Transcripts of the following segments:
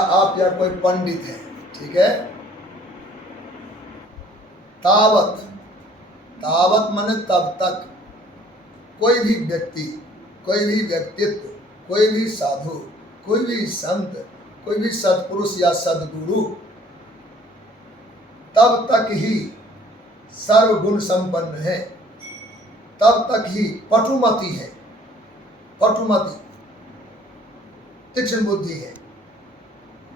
आप या कोई पंडित है, ठीक है। तावत, तावत माने तब तक। कोई भी व्यक्ति, कोई भी व्यक्तित्व, कोई भी साधु, कोई भी संत, कोई भी सत्पुरुष या सद्गुरु तब तक ही सर्वगुण संपन्न है, तब तक ही पटुमति है। पटुमति तीक्ष्ण बुद्धि है,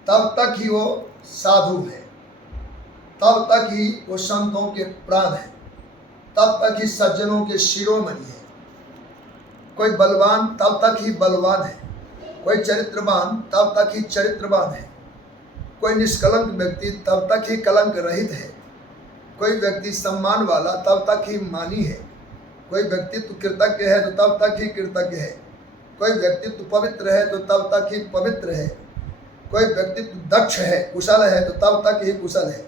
तब तक ही वो साधु है, तब तक ही वो संतों के प्राण है, तब तक ही सज्जनों के शिरोमणि है। कोई बलवान तब तक ही बलवान है, कोई चरित्रवान तब तक ही चरित्रवान है, कोई निष्कलंक व्यक्ति तब तक ही कलंक रहित है, कोई व्यक्ति सम्मान वाला तब तक ही मानी है, कोई व्यक्तित्व कृतज्ञ है तो तब तक ही कृतज्ञ है, कोई व्यक्तित्व पवित्र है तो तब तक ही पवित्र है, कोई व्यक्तित्व दक्ष है, कुशल है तो तब तक ही कुशल है,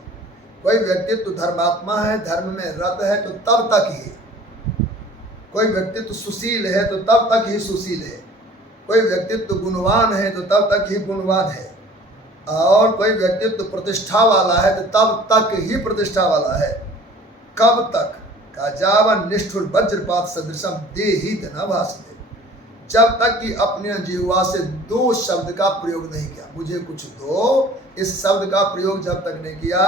कोई व्यक्तित्व धर्मात्मा है, धर्म में रत है तो तब तक ही, कोई व्यक्तित्व सुशील है तो तब तक ही सुशील है, कोई व्यक्तित्व गुणवान है तो तब तक ही गुणवान है, और कोई व्यक्तित्व प्रतिष्ठा वाला है तो तब तक ही प्रतिष्ठा वाला है। कब तक का जावन निष्ठुर वज्रपात सदृशम देहित न भाषते, जब तक कि अपने जिह्वा से दो शब्द का प्रयोग नहीं किया, मुझे कुछ दो, इस शब्द का प्रयोग जब तक नहीं किया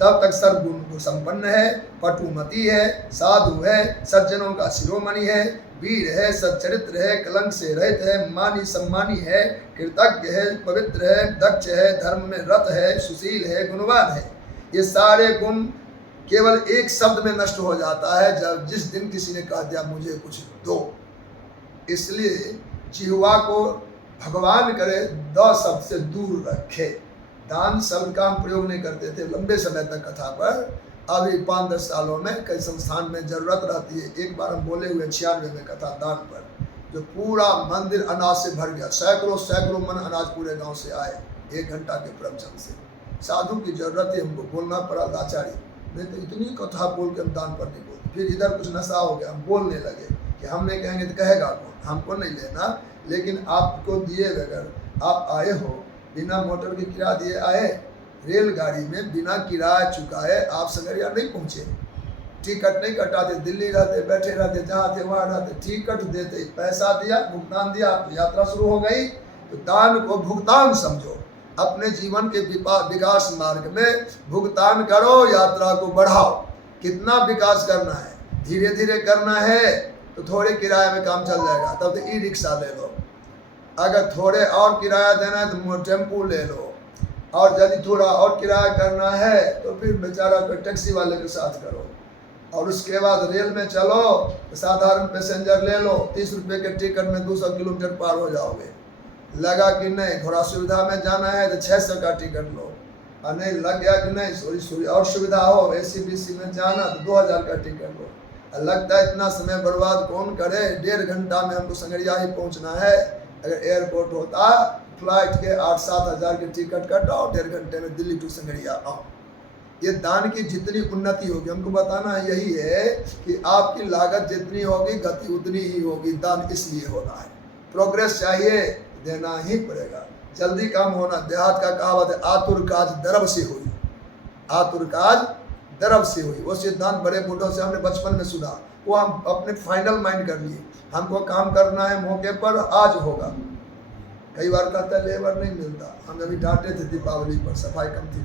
तब तक सर्वगुण संपन्न है, पटुमति है, साधु है, सज्जनों का शिरोमणि है, वीर है, सच्चरित्र है, कलंक से रहित है, मानी सम्मानी है, कृतज्ञ है, पवित्र है, दक्ष है, धर्म में रत है, सुशील है, गुणवान है। ये सारे गुण केवल एक शब्द में नष्ट हो जाता है, जब जिस दिन किसी ने कह दिया मुझे कुछ दो। इसलिए जिह्वा को भगवान करे द शब्द से दूर रखे। दान शब्द का हम प्रयोग नहीं करते थे लंबे समय तक कथा पर। अभी 5-10 सालों में कई संस्थान में जरूरत रहती है। एक बार हम बोले हुए 96 में कथा दान पर, जो पूरा मंदिर अनाज से भर गया, सैकड़ों सैकड़ों मन अनाज पूरे गांव से आए 1 घंटा के प्रवचन से। साधु की जरूरत है, हमको बोलना पड़ा लाचारी, नहीं तो इतनी कथा बोल के हम दान पर नहीं बोलते। फिर इधर कुछ नशा हो गया, हम बोलने लगे कि हम नहीं कहेंगे तो कहेगा कौन, हमको नहीं लेना। लेकिन आपको दिए बगैर आप आए हो, बिना मोटर की किराया दिए आए, रेलगाड़ी में बिना किराया चुकाए आप संगरिया नहीं पहुँचे, टिकट नहीं कटाते, दिल्ली रहते, बैठे रहते, जहाँ थे वहाँ रहते, टिकट देते, पैसा दिया, भुगतान दिया, आपकी यात्रा शुरू हो गई। तो दान को भुगतान समझो, अपने जीवन के विकास मार्ग में भुगतान करो, यात्रा को बढ़ाओ। कितना विकास करना है, धीरे धीरे करना है तो थोड़े किराए में काम चल जाएगा, तब तो ई रिक्शा ले लो। अगर थोड़े और किराया देना है तो टेम्पू ले लो, और यदि थोड़ा और किराया करना है तो फिर बेचारा कोई टैक्सी वाले के साथ करो। और उसके बाद रेल में चलो तो साधारण पैसेंजर ले लो, 30 रुपये के टिकट में 200 किलोमीटर पार हो जाओगे। लगा कि नहीं थोड़ा सुविधा में जाना है तो 600 का टिकट लो, और नहीं लग गया कि नहीं और सुविधा हो AC/DC में जाना तो 2000 का टिकट लो। लगता है इतना समय बर्बाद कौन करे, 1.5 घंटा में हमको संगरिया ही पहुंचना है। अगर एयरपोर्ट होता फ्लाइट के 8-7 हज़ार के टिकट कटाओ, 1.5 घंटे में दिल्ली टू संगरिया आओ। ये दान की जितनी उन्नति होगी, हमको बताना यही है कि आपकी लागत जितनी होगी गति उतनी ही होगी। दान इसलिए होना है, प्रोग्रेस चाहिए देना ही पड़ेगा। जल्दी काम होना, देहात का कहावत है आतुर काज दरब से हुई, आतुर काज दरब से हुई। वो सिद्धांत बड़े बूढ़ों से हमने बचपन में सुना, वो हम अपने फाइनल माइंड कर लिए। हमको काम करना है मौके पर, आज होगा। कई बार कहता है लेबर नहीं मिलता, हम अभी डांटे थे दीपावली पर, सफाई कम थी।